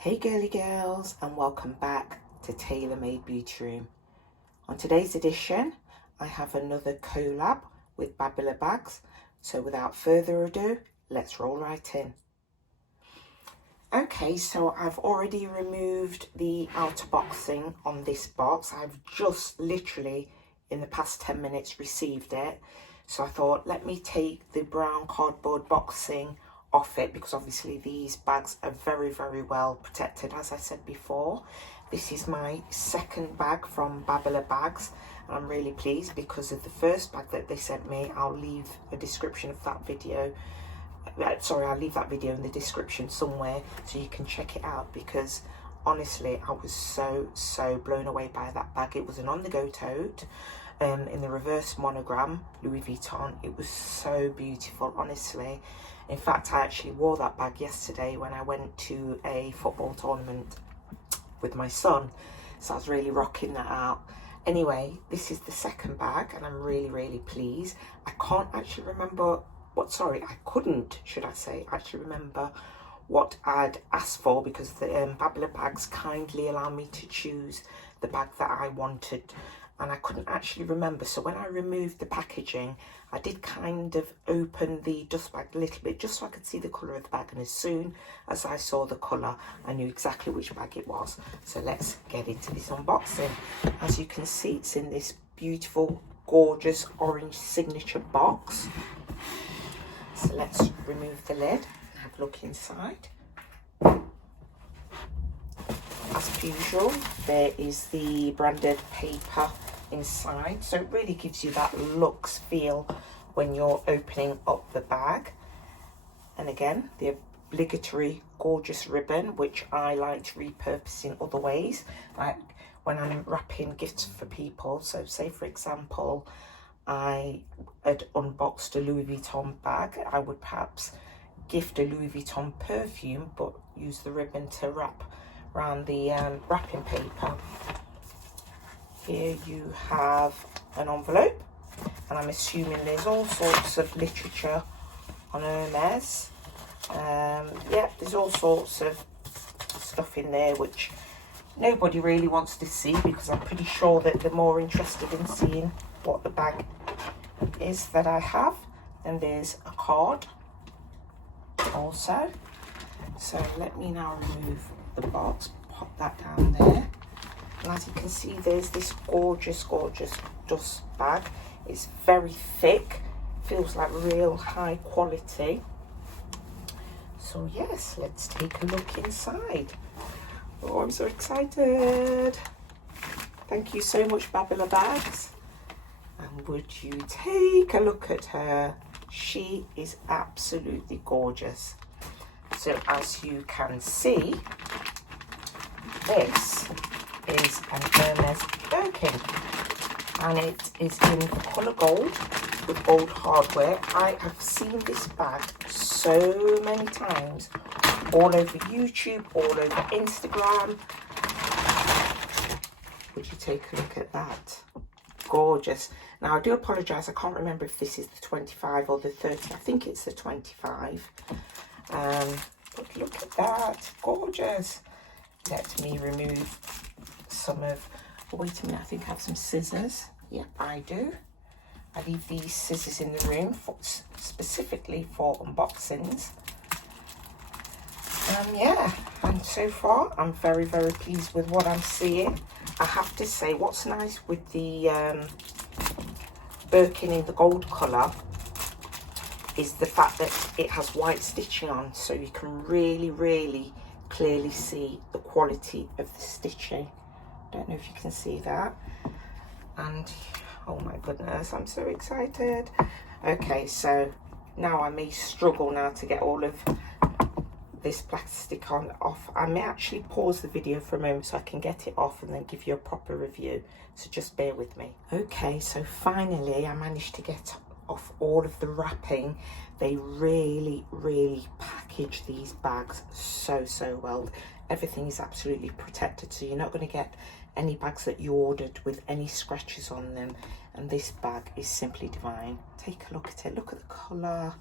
Hey girly girls, and welcome back to Tailor Made Beauty Room. On today's edition I have another collab with Babalabags, so without further ado, let's roll right in. Okay, so I've already removed the outer boxing on this box. I've just literally in the past 10 minutes received it, so I thought let me take the brown cardboard boxing off it, because obviously these bags are very well protected. As I said before, this is my second bag from Babalabags, and I'm really pleased because of the first bag that they sent me. I'll leave a description of that video. I'll leave that video in the description somewhere so you can check it out, because honestly I was so blown away by that bag. It was an on-the-go tote in the reverse monogram Louis Vuitton. It was so beautiful, honestly. In fact, I actually wore that bag yesterday when I went to a football tournament with my son, so I was really rocking that out. Anyway, this is the second bag and I'm really pleased. I can't actually remember I couldn't, should I say, actually remember what I'd asked for, because the Babalabags kindly allowed me to choose the bag that I wanted, and I couldn't actually remember. So when I removed the packaging, I did kind of open the dust bag a little bit just so I could see the colour of the bag, and as soon as I saw the colour I knew exactly which bag it was. So let's get into this unboxing. As you can see, it's in this beautiful gorgeous orange signature box. So let's remove the lid and have a look inside. As per usual, there is the branded paper inside, so it really gives you that looks feel when you're opening up the bag. And again, the obligatory gorgeous ribbon, which I like to repurpose in other ways, like when I'm wrapping gifts for people. So say for example I had unboxed a Louis Vuitton bag, I would perhaps gift a Louis Vuitton perfume but use the ribbon to wrap around the wrapping paper. Here you have an envelope, and I'm assuming there's all sorts of literature on Hermes. Yeah, there's all sorts of stuff in there which nobody really wants to see, because I'm pretty sure that they're more interested in seeing what the bag is that I have. And there's a card also. So let me now remove the box, pop that down there, and as you can see there's this gorgeous dust bag. It's very thick, feels like real high quality. So yes, let's take a look inside. Oh, I'm so excited. Thank you so much, Babalabags. And would you take a look at her? She is absolutely gorgeous. So as you can see, this is an Hermes Birkin, and it is in the colour gold with gold hardware. I have seen this bag so many times, all over YouTube, all over Instagram. Would you take a look at that? Gorgeous. Now I do apologise, I can't remember if this is the 25 or the 30. I think it's the 25. But look at that, gorgeous. Let me remove some of, oh wait a minute, I think I have some scissors. Yep, I do. I leave these scissors in the room specifically for unboxings. Yeah, and so far I'm very pleased with what I'm seeing. I have to say, what's nice with the Birkin in the gold colour is the fact that it has white stitching on, so you can really clearly see the quality of the stitching. Don't know if you can see that. And oh my goodness, I'm so excited. Okay, so now I may struggle now to get all of this plastic off. I may actually pause the video for a moment so I can get it off and then give you a proper review, so just bear with me. Okay, so finally I managed to get off all of the wrapping. They really package these bags so well. Everything is absolutely protected, so you're not going to get any bags that you ordered with any scratches on them, and this bag is simply divine. Take a look at it, look at the colour,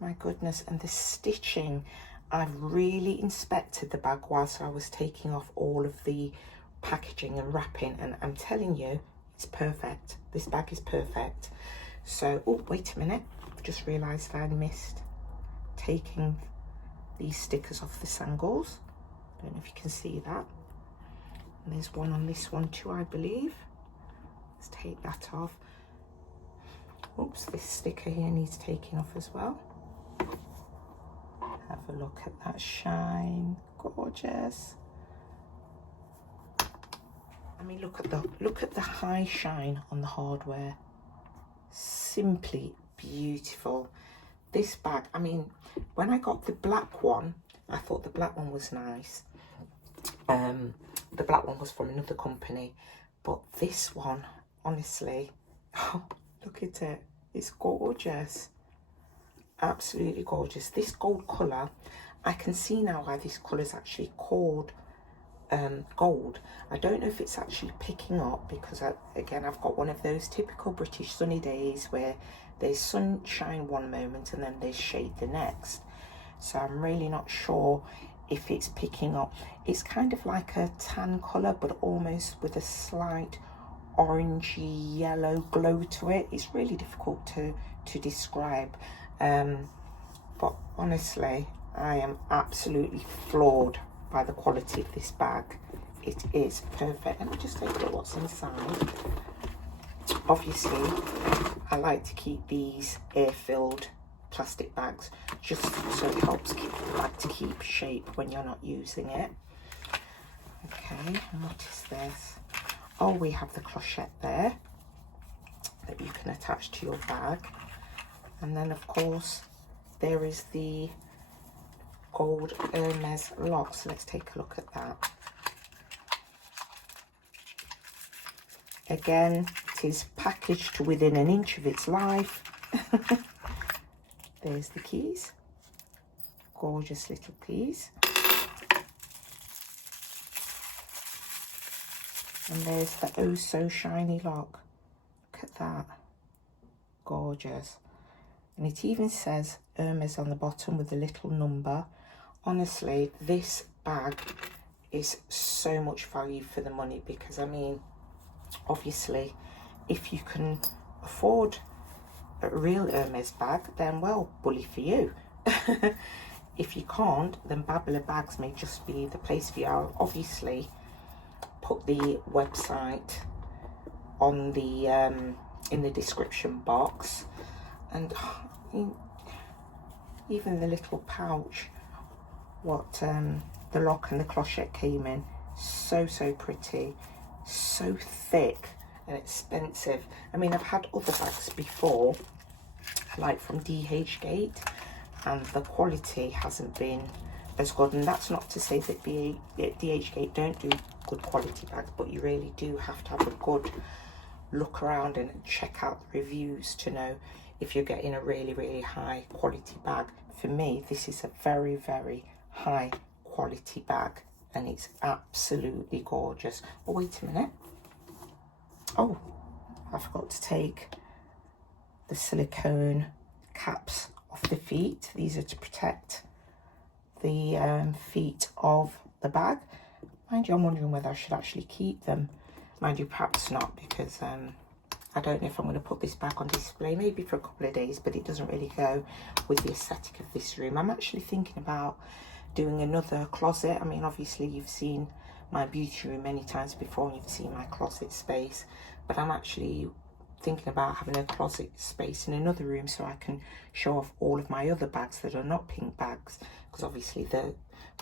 my goodness, and the stitching. I've really inspected the bag whilst I was taking off all of the packaging and wrapping, and I'm telling you, it's perfect. This bag is perfect. So, oh, wait a minute. I've just realised I missed taking these stickers off the sangles. Don't know if you can see that. And there's one on this one too, I believe. Let's take that off. Oops, this sticker here needs taking off as well. Have a look at that shine. Gorgeous. I mean, look at the high shine on the hardware. Simply beautiful. This bag, I mean, when I got the black one, I thought the black one was nice. The black one was from another company, but this one, honestly, oh, look at it. It's gorgeous. Absolutely gorgeous. This gold colour, I can see now why this colour is actually called gold. I don't know if it's actually picking up because again I've got one of those typical British sunny days where there's sunshine one moment and then there's shade the next, so I'm really not sure if it's picking up. It's kind of like a tan colour but almost with a slight orangey yellow glow to it. It's really difficult to describe, but honestly I am absolutely floored by the quality of this bag. It is perfect. Let me just take a look what's inside. Obviously I like to keep these air-filled plastic bags just so it helps keep the bag to keep shape when you're not using it. Okay, and what is this? Oh, we have the clochette there that you can attach to your bag, and then of course there is the gold Hermes lock, so let's take a look at that. Again, it is packaged to within an inch of its life. There's the keys, gorgeous little keys, and there's the oh so shiny lock. Look at that, gorgeous. And it even says Hermes on the bottom with a little number. Honestly, this bag is so much value for the money because, I mean, obviously, if you can afford a real Hermes bag, then, well, bully for you. If you can't, then Babalabags may just be the place for you. I'll obviously put the website on the in the description box, and even the little pouch, what the lock and the clochette came in, so pretty, so thick and expensive. I mean, I've had other bags before, like from DHgate, and the quality hasn't been as good, and that's not to say that DHgate don't do good quality bags, but you really do have to have a good look around and check out the reviews to know if you're getting a really high quality bag. For me, this is a very high quality bag, and it's absolutely gorgeous. Oh, wait a minute. Oh, I forgot to take the silicone caps off the feet. These are to protect the feet of the bag. Mind you, I'm wondering whether I should actually keep them. Mind you, perhaps not, because I don't know if I'm going to put this bag on display, maybe for a couple of days, but it doesn't really go with the aesthetic of this room. I'm actually thinking about doing another closet. I mean, obviously you've seen my beauty room many times before and you've seen my closet space, but I'm actually thinking about having a closet space in another room so I can show off all of my other bags that are not pink bags, because obviously the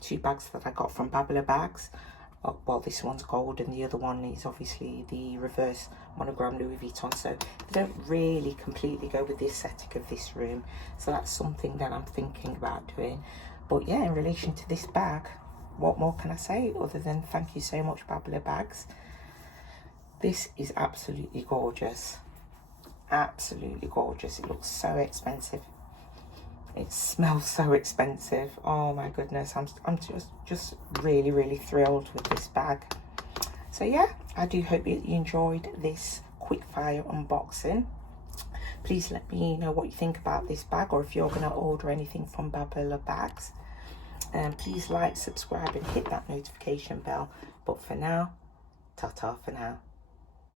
two bags that I got from Babalabags, well, this one's gold and the other one is obviously the reverse monogram Louis Vuitton, so they don't really completely go with the aesthetic of this room. So that's something that I'm thinking about doing. But yeah, in relation to this bag, what more can I say other than thank you so much, Babalabags. This is absolutely gorgeous. Absolutely gorgeous. It looks so expensive. It smells so expensive. Oh my goodness, I'm just really thrilled with this bag. So yeah, I do hope that you enjoyed this quick fire unboxing. Please let me know what you think about this bag, or if you're going to order anything from Babalabags. please like, subscribe and hit that notification bell. But for now, ta-ta for now.